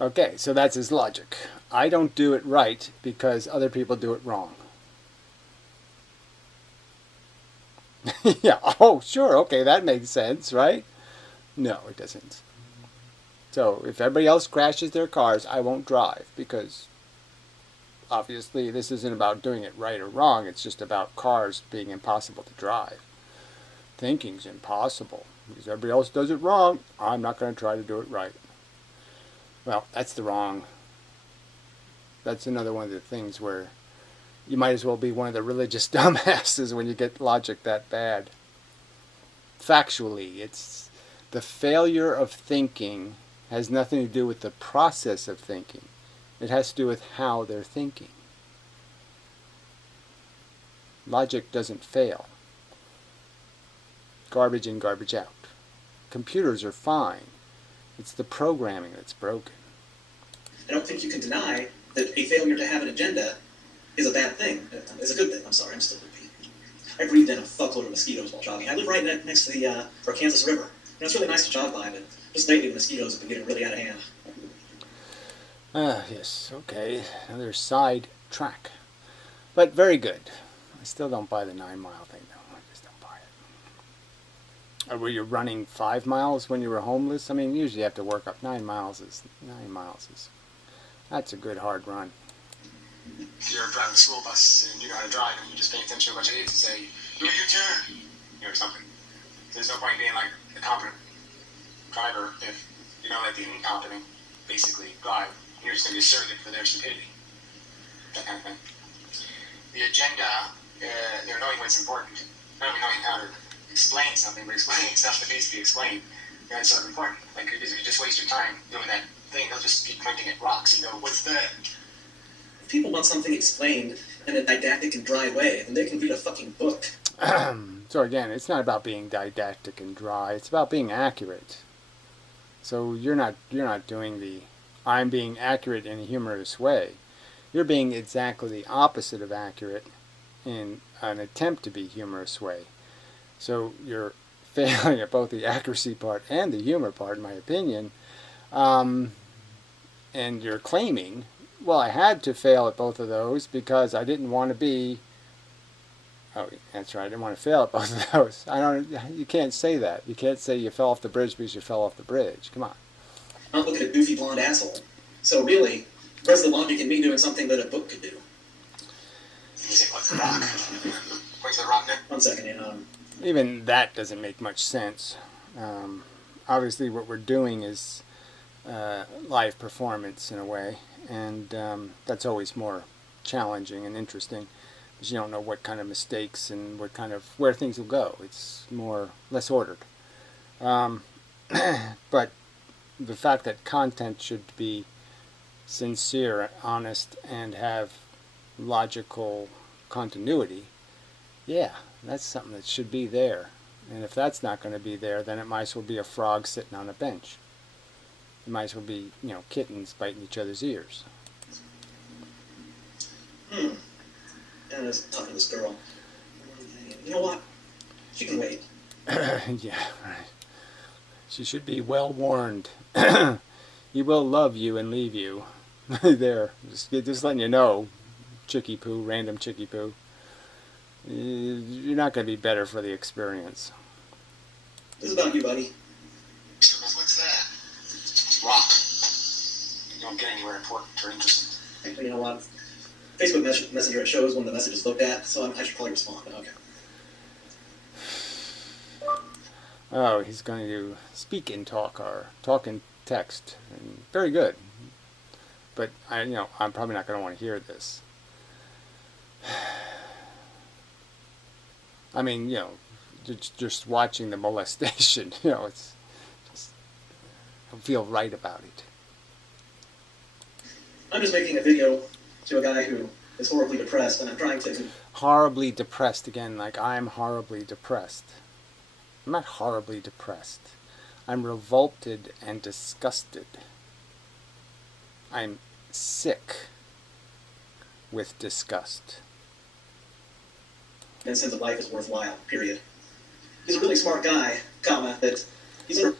Okay, so that's his logic. I don't do it right because other people do it wrong. Yeah, oh, sure, okay, that makes sense, right? No, it doesn't. So if everybody else crashes their cars, I won't drive because obviously this isn't about doing it right or wrong. It's just about cars being impossible to drive. Thinking's impossible because everybody else does it wrong. I'm not going to try to do it right. Well, that's another one of the things where you might as well be one of the religious dumbasses when you get logic that bad. Factually, it's the failure of thinking has nothing to do with the process of thinking. It has to do with how they're thinking. Logic doesn't fail. Garbage in, garbage out. Computers are fine. It's the programming that's broken. I don't think you can deny that a failure to have an agenda is a bad thing. It's a good thing. I'm sorry, I'm still repeating. I breathed in a fuck fuckload of mosquitoes while jogging. I live right next to the Arkansas River. And it's really nice to jog by, but just lately the mosquitoes have been getting really out of hand. Yes, okay. Another side track. But very good. I still don't buy the 9 mile thing though. I just don't buy it. Were you running 5 miles when you were homeless? I mean, usually you have to work up 9 miles. 9 miles is that's a good hard run. If you're driving a school bus and you know how to drive and you just pay attention to a bunch of idiots and say, do a U-turn, you know, or something. There's no point in being like a competent driver if you don't let the incompetent basically drive. You're just going to be a surrogate for their stupidity. That kind of thing. The agenda, you know, knowing what's important, not only knowing how to explain something, but explaining stuff that needs to be explained, you know, it's sort of important. Like, if you just waste your time doing that thing, they'll just keep pointing at rocks and go, what's that? If people want something explained in a didactic and dry way, then they can read a fucking book. So again, it's not about being didactic and dry. It's about being accurate. So you're not doing the I'm being accurate in a humorous way. You're being exactly the opposite of accurate in an attempt to be humorous way. So you're failing at both the accuracy part and the humor part, in my opinion. And you're claiming, well, I had to fail at both of those because I didn't want to be. Oh, that's right. I didn't want to fail at both of those. You can't say that. You can't say you fell off the bridge because you fell off the bridge. Come on. Not look at a goofy blonde asshole. So really, where's the logic in me doing something that a book could do? You say, what's the rock? Where's the rock there? 1 second, Even that doesn't make much sense. Obviously, what we're doing is live performance in a way, and that's always more challenging and interesting because you don't know what kind of mistakes and where things will go. It's less ordered. But the fact that content should be sincere, honest, and have logical continuity, yeah, that's something that should be there. And if that's not going to be there, then it might as well be a frog sitting on a bench. It might as well be, kittens biting each other's ears. And I was talking to this girl. You know what? She can wait. Yeah, right. She should be well warned. He will love you and leave you. There, just letting you know, chickie poo, random chickie poo. You're not going to be better for the experience. This is about you, buddy. What's that? Rock. You don't get anywhere important or interesting. You know what? Facebook Messenger, it shows when the message is looked at, so I should probably respond, but okay. Oh, he's going to speak in talk or talk in text. And very good. But I'm probably not going to want to hear this. I mean, just watching the molestation, it's just, I don't feel right about it. I'm just making a video to a guy who is horribly depressed, and I'm trying to... Horribly depressed again, like I'm horribly depressed. I'm not horribly depressed. I'm revolted and disgusted. I'm sick with disgust. And sense of life is worthwhile, period. He's a really smart guy, that he's a...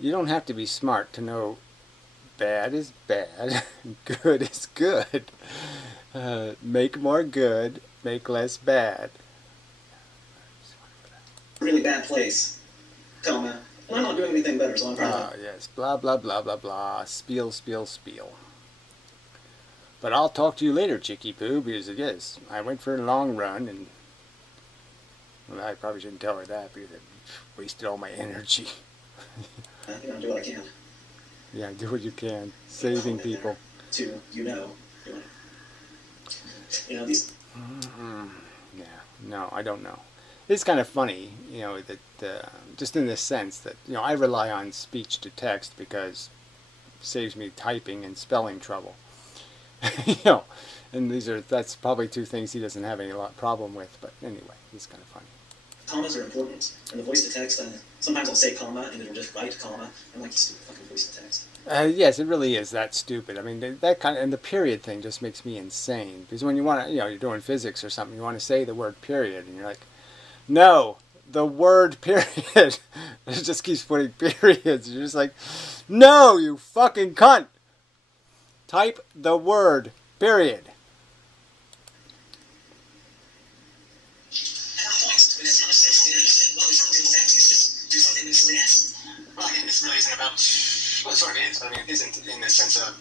You don't have to be smart to know bad is bad, good is good. Make more good, make less bad. Really bad place, and I'm not doing anything better, so I'm proud. Ah, yes, blah, blah, blah, blah, blah, spiel, spiel, spiel. But I'll talk to you later, Chickie Poo, because yes, I went for a long run, and well, I probably shouldn't tell her that because I wasted all my energy. I'll do what I can. Yeah, do what you can, saving people. To, these... Yeah, no, I don't know. It's kind of funny, that just in the sense that, I rely on speech to text because it saves me typing and spelling trouble. And that's probably two things he doesn't have any problem with, but anyway, it's kind of funny. Commas are important, and the voice to text, sometimes I'll say comma, and it'll just write comma, and like, stupid fucking voice to text. Yes, it really is that stupid. I mean, that kind of, and the period thing just makes me insane. Because when you want to, you're doing physics or something, you want to say the word period, and you're like, no, the word period. It just keeps putting periods. You're just like, no, you fucking cunt. Type the word period. Well, again, this really isn't about, well, it sort of is, but I mean, it isn't in the sense of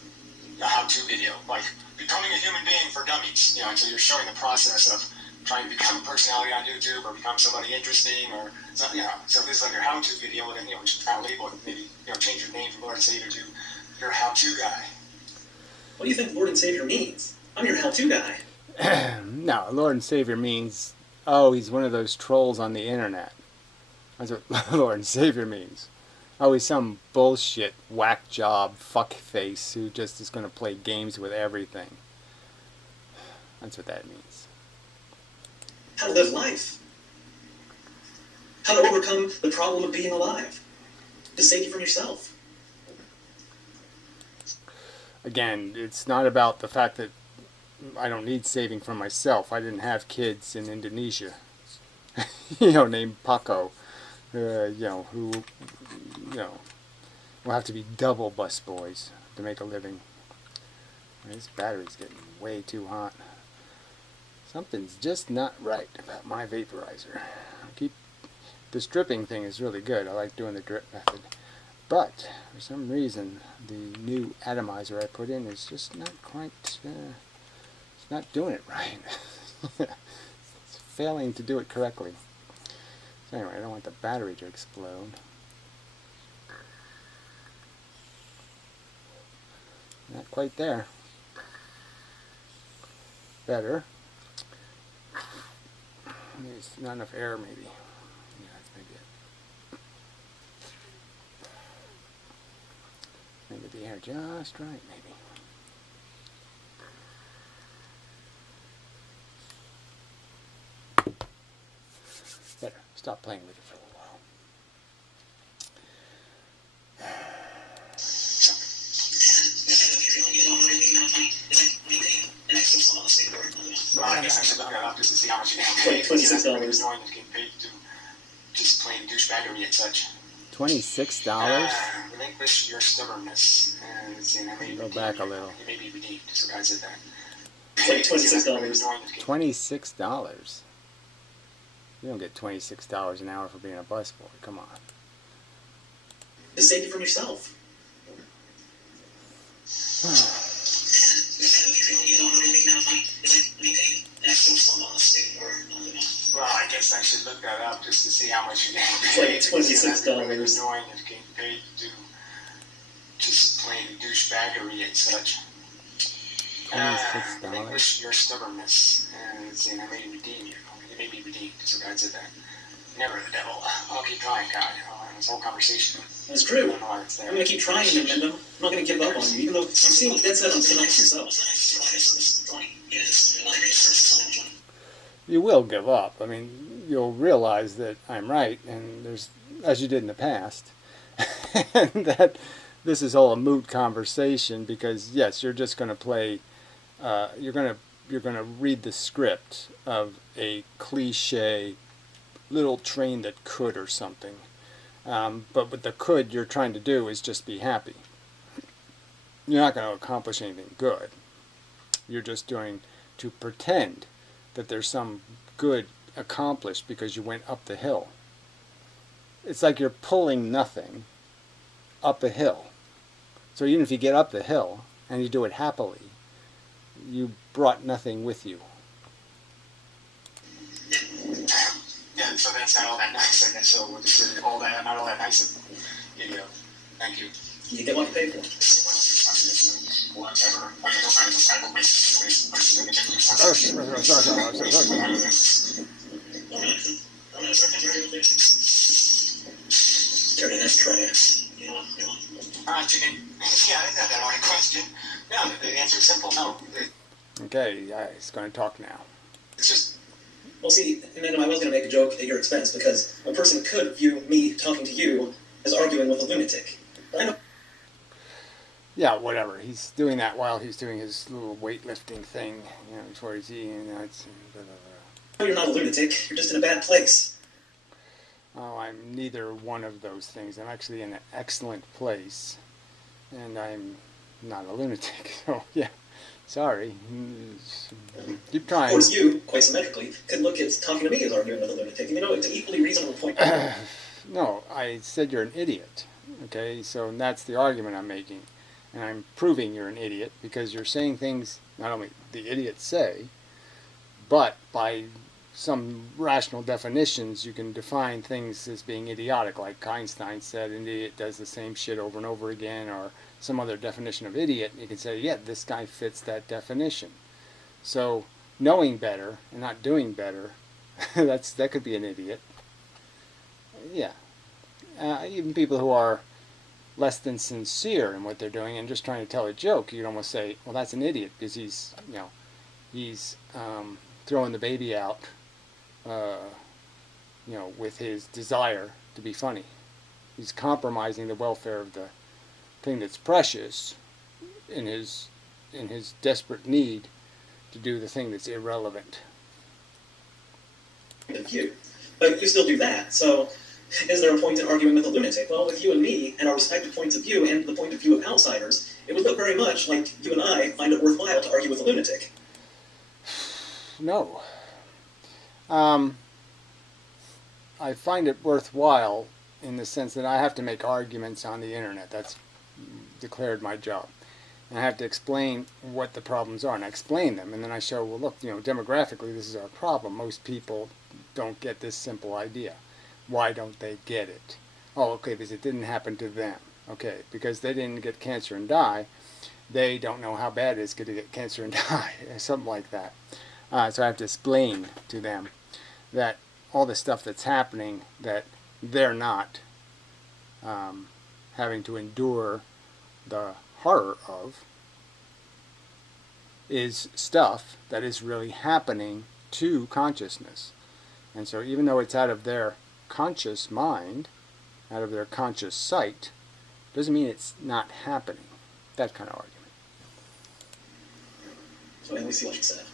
a how-to video, like becoming a human being for dummies. So you're showing the process of trying to become a personality on YouTube or become somebody interesting, or so, so this is like your how-to video, and then just kind of label it, maybe change your name from Lord and Savior to your how-to guy. What do you think Lord and Savior means? I'm your how-to guy. No, Lord and Savior means, oh, he's one of those trolls on the internet. That's what Lord and Savior means. Oh, he's some bullshit whack job fuckface who just is going to play games with everything. That's what that means. How to live life. How to overcome the problem of being alive. To save you from yourself. Again, it's not about the fact that I don't need saving from myself. I didn't have kids in Indonesia, named Paco, who, will have to be double busboys to make a living. This battery's getting way too hot. Something's just not right about my vaporizer. This dripping thing is really good. I like doing the drip method. But, for some reason, the new atomizer I put in is just not quite, it's not doing it right. It's failing to do it correctly. So anyway, I don't want the battery to explode. Not quite there. Better. There's not enough air, maybe. Yeah, that's maybe it. Maybe the air just right, maybe. Better. Stop playing with it for a little while. Well, I guess I should look that up just to see how much you get paid. $26. Paid to just plain douchebaggery and such. $26? Relinquish your stubbornness. Go back a little. You may be redeemed, so God said that. It's like $26. $26? You don't get $26 an hour for being a busboy. Come on. To save you from yourself. Well, I guess I should look that up just to see how much you get paid. It's like $26. Knowing you're getting paid to do just plain douchebaggery and such. $26? Relinquish your stubbornness, and I may redeem you. You may be redeemed, so God said that. Never the devil. I'll keep trying, God. This whole conversation. That's true. I'm going to keep trying, Inmendham. I'm not going to give up on you, even though you seem dead set on tonight yourself. You will give up. I mean, you'll realize that I'm right, and there's, as you did in the past, and that this is all a moot conversation because yes, you're just going to play. You're going to read the script of a cliche little train that could or something. But with the could you're trying to do is just be happy. You're not going to accomplish anything good. You're just doing to pretend that there's some good accomplished because you went up the hill. It's like you're pulling nothing up a hill. So even if you get up the hill and you do it happily, you brought nothing with you. Yeah, so that's not all that nice, I guess. So we'll just all that, not all that nice video. Thank you. You get what you pay for. Turn in this trash. Chicken. Yeah, I got that on a question. No, the answer is simple. No. Okay, he's going to talk now. It's just. Well, see, Inmendham, I was going to make a joke at your expense because a person could view me talking to you as arguing with a lunatic. I know. Yeah, whatever. He's doing that while he's doing his little weightlifting thing, you know, before he's eating nuts and blah, blah, No, you're not a lunatic. You're just in a bad place. blah. Oh, I'm neither one of those things. I'm actually in an excellent place, and I'm not a lunatic. So, yeah, sorry. Keep Of trying. course, you, quite symmetrically, could look at talking to me as arguing with a lunatic. And you know, it's an equally reasonable point. No, I said you're an idiot. Okay, so that's the argument I'm making. And I'm proving you're an idiot because you're saying things not only the idiots say, but by some rational definitions you can define things as being idiotic, like Einstein said an idiot does the same shit over and over again, or some other definition of idiot, and you can say, yeah, this guy fits that definition. So knowing better and not doing better, that could be an idiot. Yeah. Even people who are less than sincere in what they're doing and just trying to tell a joke, you'd almost say, well, that's an idiot because he's throwing the baby out, with his desire to be funny. He's compromising the welfare of the thing that's precious in his desperate need to do the thing that's irrelevant. Of you. But you still do that, so is there a point in arguing with a lunatic? Well, with you and me, and our respective points of view, and the point of view of outsiders, it would look very much like you and I find it worthwhile to argue with a lunatic. No. I find it worthwhile in the sense that I have to make arguments on the internet. That's declared my job. And I have to explain what the problems are, and I explain them, and then I show, well, look, demographically, this is our problem. Most people don't get this simple idea. Why don't they get it? Oh, okay, because it didn't happen to them. Okay, because they didn't get cancer and die, they don't know how bad it is to get cancer and die, or something like that. So I have to explain to them that all the stuff that's happening that they're not having to endure the horror of is stuff that is really happening to consciousness. And so even though it's out of their conscious mind, out of their conscious sight, doesn't mean it's not happening. That kind of argument. So let me see what you said.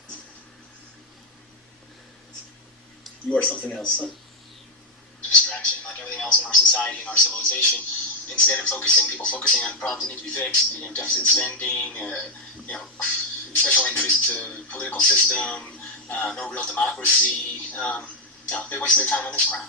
You are something else, huh? Distraction, like everything else in our society and our civilization. Instead of people focusing on problems that need to be fixed, deficit spending, special interest to political system, no real democracy. They waste their time on this crap.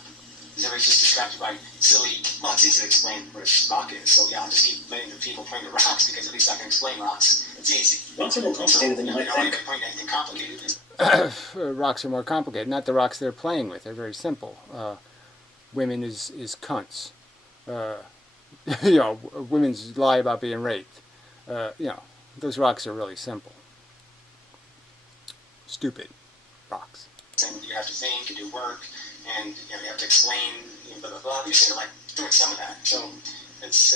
Everybody's just distracted by silly. Well, it's easy to explain what a rock is, so yeah, I'll just keep letting the people point at rocks because at least I can explain rocks. It's easy. Rocks are more complicated than you might think. I can point at anything complicated. Rocks are more complicated. Not the rocks they're playing with. They're very simple. Women is cunts. Women's lie about being raped. Those rocks are really simple. Stupid rocks. And you have to think and do work, and you have to explain, blah blah blah. They're like doing some of that. So it's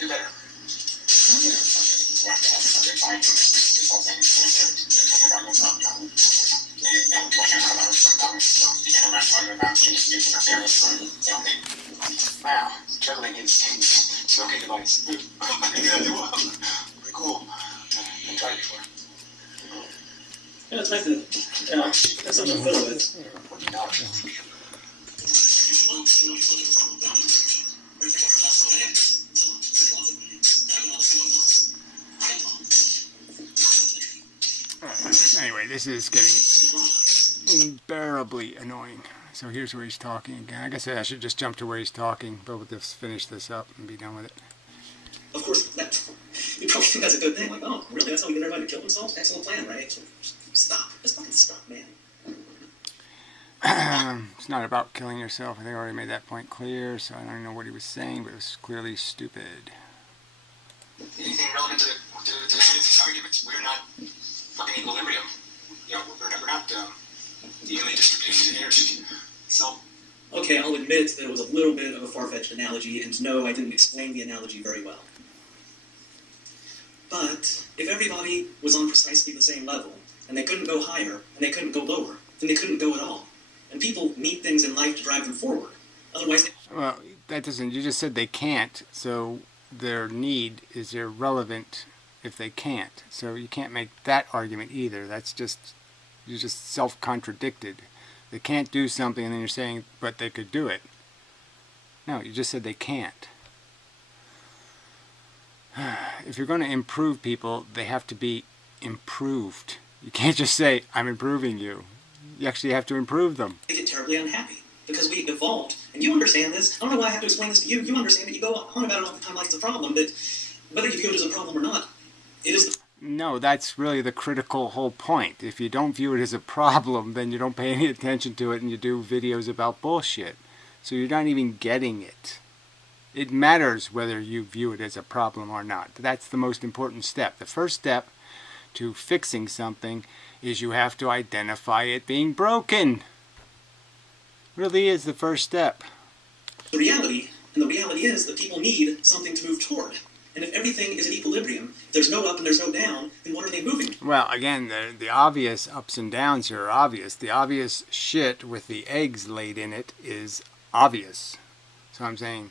do better. Wow, juggling his smoking device. Pretty cool. I tried it before. Yeah, it's nice to have something to fiddle with. Anyway, this is getting unbearably annoying. So here's where he's talking again. I guess I should just jump to where he's talking, but we'll just finish this up and be done with it. Of course, you probably think that's a good thing. Like, oh, really? That's how we get everybody to kill themselves? Excellent plan, right? So, stop. Just fucking stop, man. It's not about killing yourself. I think I already made that point clear, so I don't know what he was saying, but it was clearly stupid. Anything relevant to these arguments? We're not fucking equilibrium. We're not the evenly distribution of energy. So. Okay, I'll admit that it was a little bit of a far-fetched analogy, and no, I didn't explain the analogy very well. But if everybody was on precisely the same level, and they couldn't go higher, and they couldn't go lower, then they couldn't go at all. And people need things in life to drive them forward. Otherwise, well, that doesn't. You just said they can't. So their need is irrelevant if they can't. So you can't make that argument either. That's just, you're just self-contradicted. They can't do something and then you're saying, but they could do it. No, you just said they can't. If you're going to improve people, they have to be improved. You can't just say, I'm improving you. You actually have to improve them. I get terribly unhappy because we evolved. And you understand this. I don't know why I have to explain this to you. You understand it. You go on about it all the time like it's a problem. But whether you view it as a problem or not, it is the... No, that's really the critical whole point. If you don't view it as a problem, then you don't pay any attention to it and you do videos about bullshit. So you're not even getting it. It matters whether you view it as a problem or not. That's the most important step. The first step to fixing something is you have to identify it being broken. Really is the first step. The reality, and the reality is that people need something to move toward. And if everything is in equilibrium, if there's no up and there's no down, then what are they moving? Well, again, the obvious ups and downs here are obvious. The obvious shit with the eggs laid in it is obvious. So I'm saying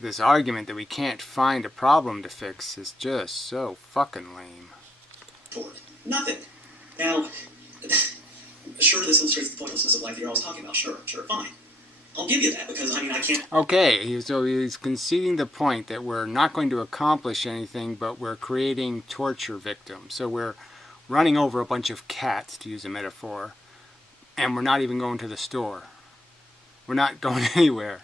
this argument that we can't find a problem to fix is just so fucking lame. Toward nothing. Now, sure, this illustrates the pointlessness of life that you're always talking about. Sure, fine. I'll give you that because, I mean, I can't... Okay, so he's conceding the point that we're not going to accomplish anything, but we're creating torture victims. So we're running over a bunch of cats, to use a metaphor, and we're not even going to the store. We're not going anywhere.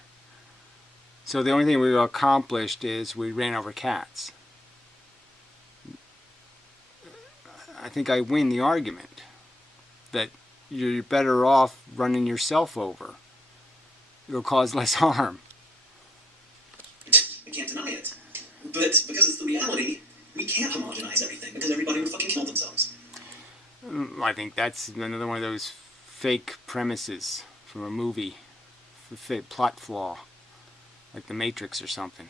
So the only thing we've accomplished is we ran over cats. I think I win the argument that you're better off running yourself over. It'll cause less harm. I can't deny it. But because it's the reality, we can't homogenize everything because everybody would fucking kill themselves. I think that's another one of those fake premises from a movie. Plot flaw. Like The Matrix or something.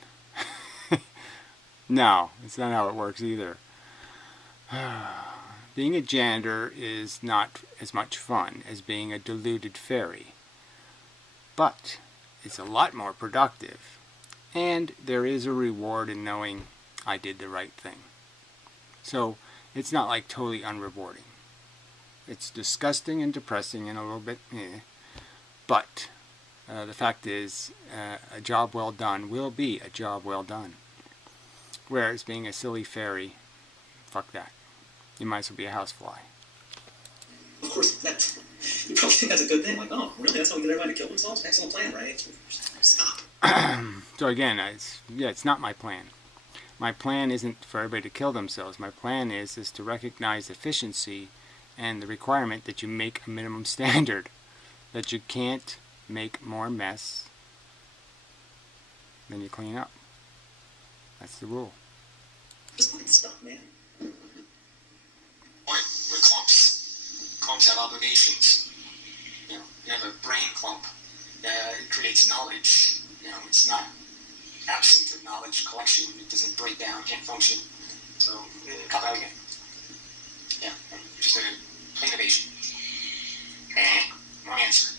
No, it's not how it works either. Being a janitor is not as much fun as being a deluded fairy. But it's a lot more productive. And there is a reward in knowing I did the right thing. So it's not like totally unrewarding. It's disgusting and depressing and a little bit But the fact is, a job well done will be a job well done. Whereas being a silly fairy, fuck that. You might as well be a housefly. Of course, that... You probably think that's a good thing. Like, oh, really? That's how we get everybody to kill themselves? Excellent plan, right? Stop. So again, it's not my plan. My plan isn't for everybody to kill themselves. My plan is to recognize efficiency and the requirement that you make a minimum standard. That you can't make more mess than you clean up. That's the rule. Just fucking stop, man. With clumps. Clumps have obligations. You know, you have a brain clump. It creates knowledge. You know, it's not absent of knowledge collection. It doesn't break down, can't function. So, cut out again. Yeah, just a plain evasion. Wrong answer.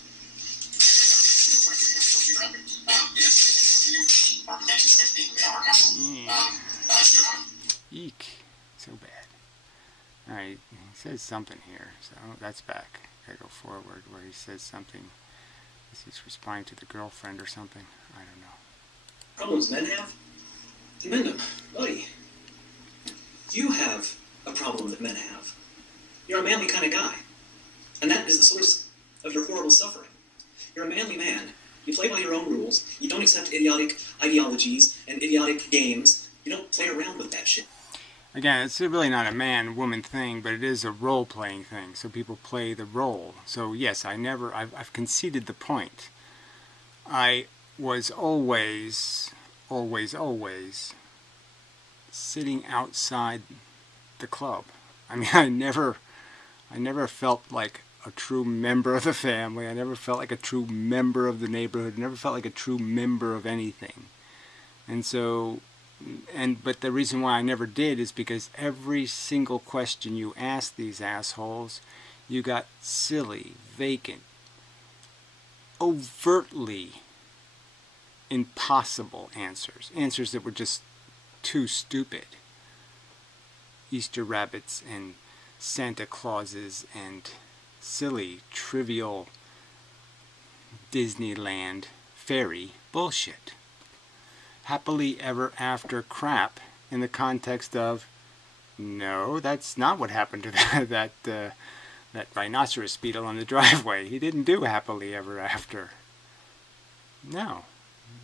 Eek. So bad. Alright, he says something here, so that's back. Gotta go forward where he says something. He's responding to the girlfriend or something. I don't know. Problems men have? Inmendham, buddy. You have a problem that men have. You're a manly kind of guy. And that is the source of your horrible suffering. You're a manly man. You play by your own rules. You don't accept idiotic ideologies and idiotic games. You don't play around with that shit. Again, it's really not a man-woman thing, but it is a role-playing thing. So people play the role. So yes, I've conceded the point. I was always sitting outside the club. I mean, I never felt like a true member of the family. I never felt like a true member of the neighborhood. I never felt like a true member of anything. And so, but the reason why I never did is because every single question you asked these assholes, you got silly, vacant, overtly impossible answers. Answers that were just too stupid. Easter rabbits and Santa Clauses and silly, trivial Disneyland fairy bullshit. Happily ever after crap in the context of, no, that's not what happened to that rhinoceros beetle on the driveway. He didn't do happily ever after. No,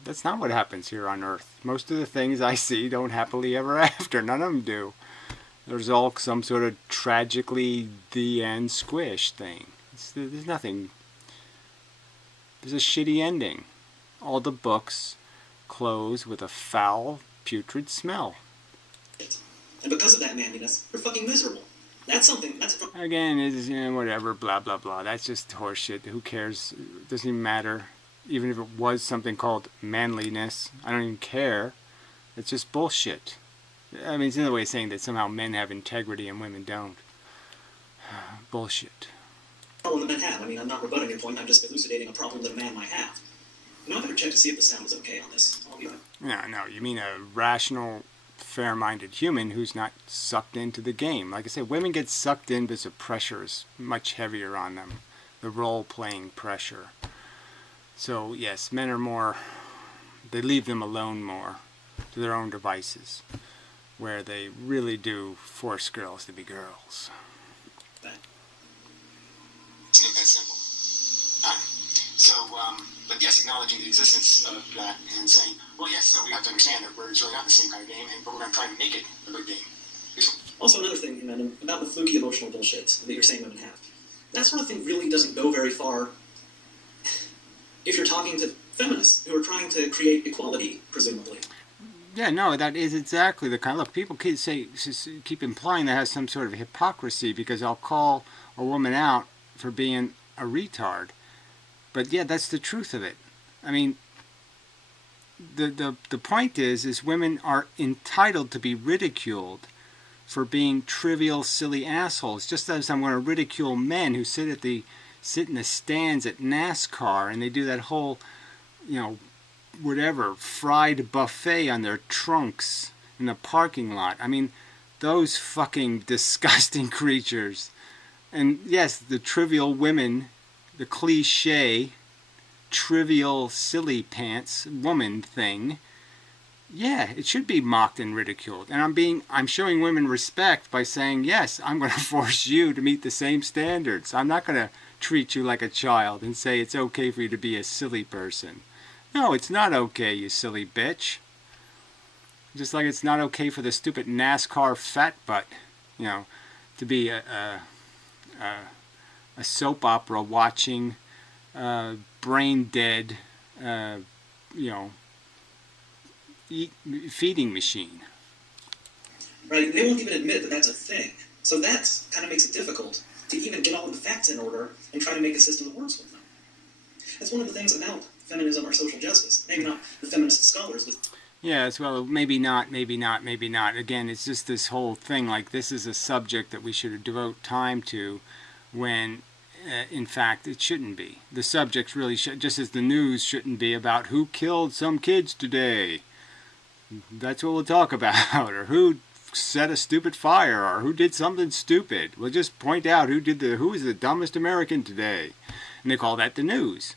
that's not what happens here on Earth. Most of the things I see don't happily ever after. None of them do. There's all some sort of tragically the end squish thing. There's nothing. There's a shitty ending. All the books close with a foul, putrid smell. And because of that manliness, you're fucking miserable. That's something. That's again, is whatever, blah blah blah. That's just horseshit. Who cares? It doesn't even matter. Even if it was something called manliness, I don't even care. It's just bullshit. I mean, it's another way of saying that somehow men have integrity and women don't. Bullshit. problem that men have. I mean, I'm not rebutting your point. I'm just elucidating a problem that a man might have. I better check to see if the sound is okay on this. I'll be right. No, you mean a rational, fair-minded human who's not sucked into the game. Like I said, women get sucked in because the pressure is much heavier on them. The role-playing pressure. So, yes, men are more... They leave them alone more to their own devices, where they really do force girls to be girls. It's not that simple. But yes, acknowledging the existence of that and saying, well, yes, so we have to understand that it's really not the same kind of game, but we're going to try and make it a good game. Also, another thing, Inmendham, about the fluky emotional bullshit that you're saying women have. That sort of thing really doesn't go very far if you're talking to feminists who are trying to create equality, presumably. Yeah, no, that is exactly the kind. Look, people keep implying that has some sort of hypocrisy because I'll call a woman out for being a retard. But yeah, that's the truth of it. I mean, the point is women are entitled to be ridiculed for being trivial, silly assholes. Just as I'm going to ridicule men who sit in the stands at NASCAR and they do that whole, whatever, fried buffet on their trunks in the parking lot. I mean, those fucking disgusting creatures. And yes, the trivial women, the cliche, trivial, silly pants woman thing, yeah, it should be mocked and ridiculed. And I'm showing women respect by saying, yes, I'm going to force you to meet the same standards. I'm not going to treat you like a child and say it's okay for you to be a silly person. No, it's not okay, you silly bitch. Just like it's not okay for the stupid NASCAR fat butt, to be a soap opera watching, brain dead, feeding machine. Right, they won't even admit that that's a thing. So that kind of makes it difficult to even get all of the facts in order and try to make a system that works with them. That's one of the things about feminism or social justice. Maybe not the feminist scholars, but... Yes, well, maybe not. Again, it's just this whole thing, like this is a subject that we should devote time to when, in fact, it shouldn't be. The subjects really should, just as the news shouldn't be about who killed some kids today. That's what we'll talk about, or who set a stupid fire, or who did something stupid. We'll just point out who is the dumbest American today. And they call that the news.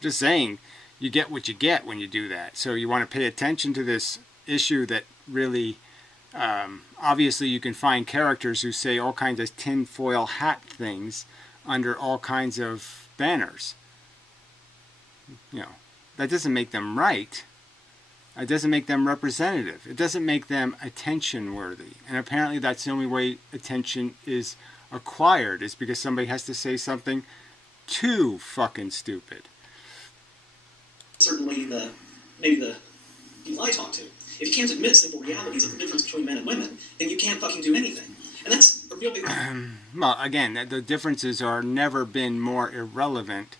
Just saying, you get what you get when you do that. So you want to pay attention to this issue that really, obviously you can find characters who say all kinds of tinfoil hat things under all kinds of banners. That doesn't make them right. It doesn't make them representative. It doesn't make them attention worthy. And apparently that's the only way attention is acquired, is because somebody has to say too fucking stupid. Certainly maybe the people I talk to. If you can't admit simple realities of the difference between men and women, then you can't fucking do anything. And that's a real big... Well, again, the differences are never been more irrelevant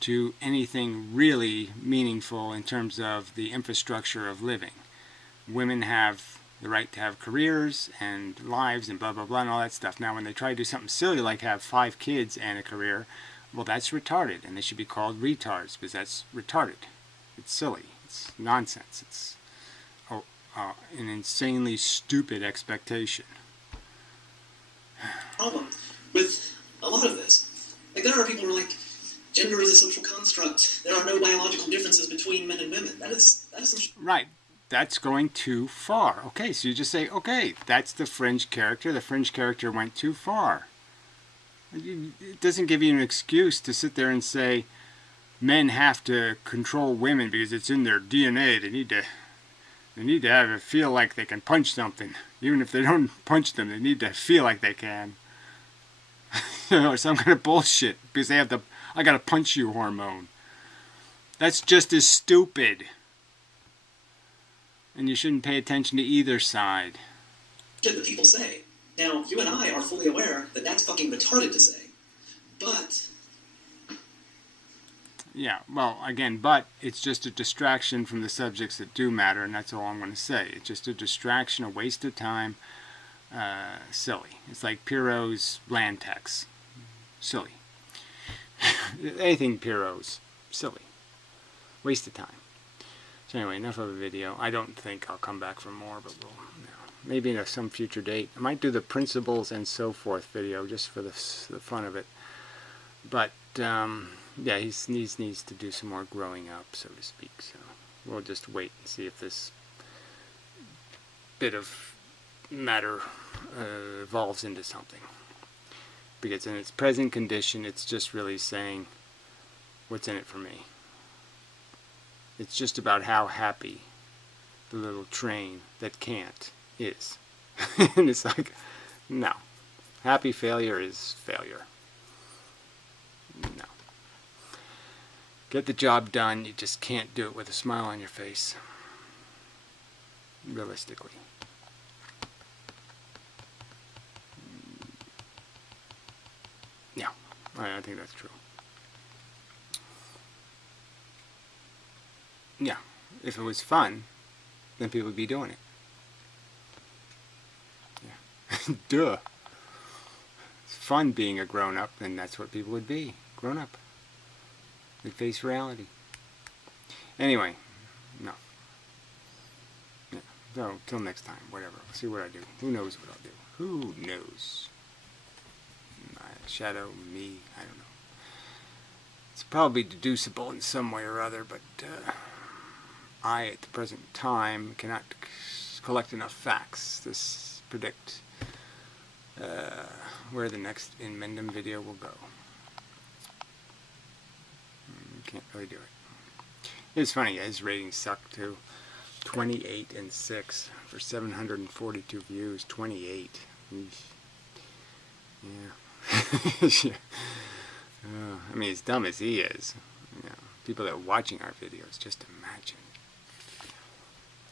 to anything really meaningful in terms of the infrastructure of living. Women have the right to have careers and lives and blah, blah, blah, and all that stuff. Now, when they try to do something silly like have 5 kids and a career, well, that's retarded, and they should be called retards, because that's retarded. It's silly. It's nonsense. It's an insanely stupid expectation. Problem with a lot of this. Like, there are people who are like, gender is a social construct. There are no biological differences between men and women. That is some Right. That's going too far. Okay, so you just say, okay, that's the fringe character. The fringe character went too far. It doesn't give you an excuse to sit there and say men have to control women because it's in their DNA. They need to have it feel like they can punch something. Even if they don't punch them, they need to feel like they can. Or some kind of bullshit because they have the I gotta punch you hormone. That's just as stupid. And you shouldn't pay attention to either side. shit that people say. Now, you and I are fully aware that that's fucking retarded to say. But Yeah, well, again, but it's just a distraction from the subjects that do matter, and that's all I'm going to say. It's just a distraction, a waste of time, silly. It's like Pirro's land tax. Silly. Anything Pirro's. Silly. Waste of time. So anyway, enough of a video. I don't think I'll come back for more, but maybe at some future date. I might do the principles and so forth video just for the fun of it. But, yeah, he needs to do some more growing up, so to speak. So we'll just wait and see if this bit of matter evolves into something. Because in its present condition, it's just really saying, what's in it for me? It's just about how happy the little train that can't is. And it's like, no. Happy failure is failure. No. Get the job done, you just can't do it with a smile on your face. Realistically. Yeah, I think that's true. Yeah, if it was fun, then people would be doing it. Yeah. Duh. It's fun being a grown-up, and that's what people would be. Grown-up. They face reality. Anyway, no. Yeah. So, till next time, whatever. We'll see what I do. Who knows what I'll do? Who knows? My shadow, me, I don't know. It's probably deducible in some way or other, but I, at the present time, cannot collect enough facts to predict where the next Inmendham video will go. Can't really do it. It's funny, his ratings suck too. 28 and 6 for 742 views. 28. Yeah. I mean, as dumb as he is, you know, people that are watching our videos, just imagine.